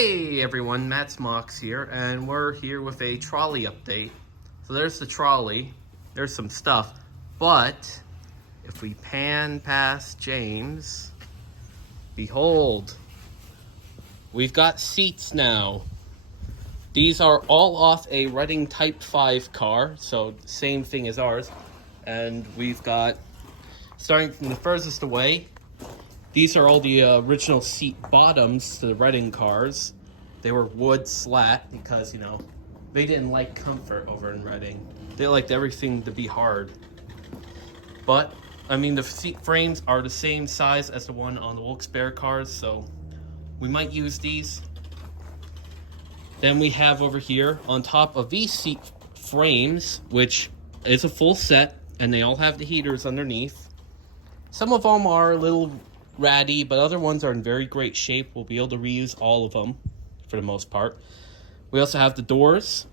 Hey everyone, Matt's Mox here, and we're here with a trolley update. So there's the trolley, there's some stuff, but if we pan past James, behold, we've got seats now. These are all off a Reading Type 5 car, so same thing as ours. And we've got, starting from the furthest away, these are all the original seat bottoms to the Reading cars. They were wood slat because, you know, they didn't like comfort over in Reading. They liked everything to be hard. But, I mean, the seat frames are the same size as the one on the Wilkes Barre cars, so we might use these. Then we have over here, on top of these seat frames, which is a full set, and they all have the heaters underneath. Some of them are a little ratty, but other ones are in very great shape. We'll be able to reuse all of them for the most part. We also have the doors.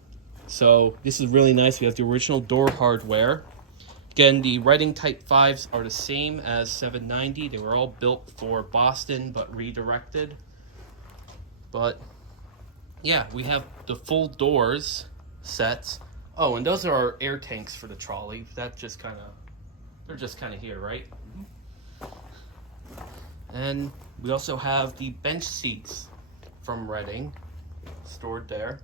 So this is really nice. We have the original door hardware. Again, the Reading Type 5s are the same as 790. They were all built for Boston, but redirected. But yeah, we have the full doors sets. Oh, and those are our air tanks for the trolley. That just kind of, they're just kind of here, right? And we also have the bench seats from Reading stored there.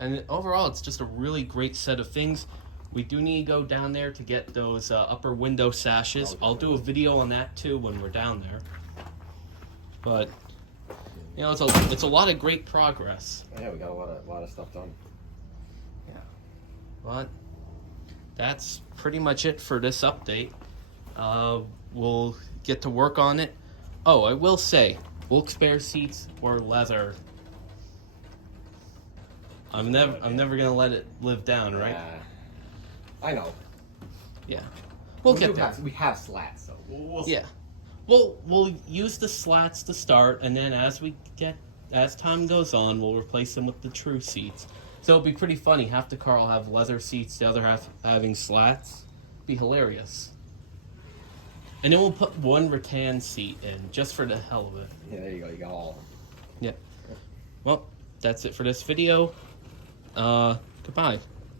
And overall, it's just a really great set of things. We do need to go down there to get those upper window sashes. I'll do a video on that too when we're down there. But, you know, it's a lot of great progress. Yeah, we got a lot of stuff done. Yeah. But that's pretty much it for this update. We'll get to work on it. Oh, I will say, Wilkes Barre seats were leather. I'm never gonna let it live down, right? Yeah, I know. Yeah, we'll get there. We have slats, so yeah. We'll use the slats to start, and then as time goes on, we'll replace them with the true seats. So it'll be pretty funny. Half the car will have leather seats, the other half having slats. Be hilarious. And then we'll put one rattan seat in, just for the hell of it. Yeah, there you go. You got all of them. Yeah. Well, that's it for this video. Goodbye.